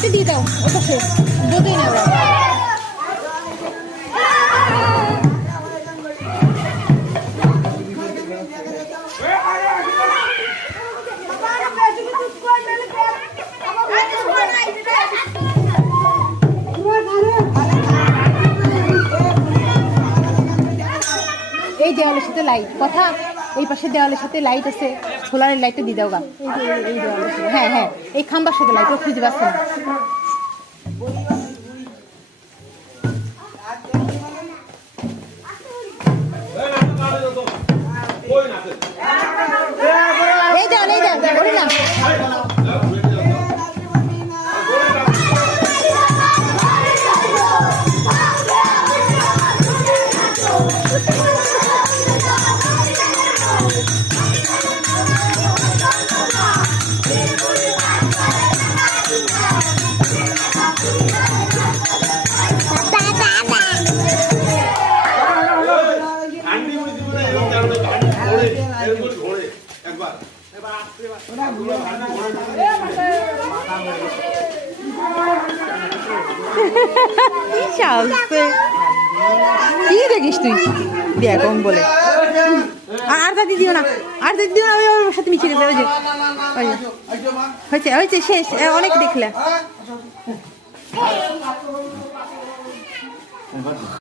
লাইটটা দিয়ে দাও ওটা সে বোঝেই না ওরা। এই দেওয়ালের সাথে লাইট কথা, এই পাশে দেওয়ালের সাথে লাইট আছে, সোলারের লাইটটা দিয়ে দাও গা। এই দেওয়ালের সাথে, হ্যাঁ হ্যাঁ, এই খাম্বার সাথে লাইট, ও খুঁজে পাচ্ছে না। এই দেওয়াল, এই দেওয়াল, ওরে না। কি দেখিস তুই দেখ বলে, আর দাদি দিও না, আর দাদি দিও না, ওর সাথে মিশে গেছে। ওই যে হয়েছে হয়েছে, শেষ, অনেক দেখলে।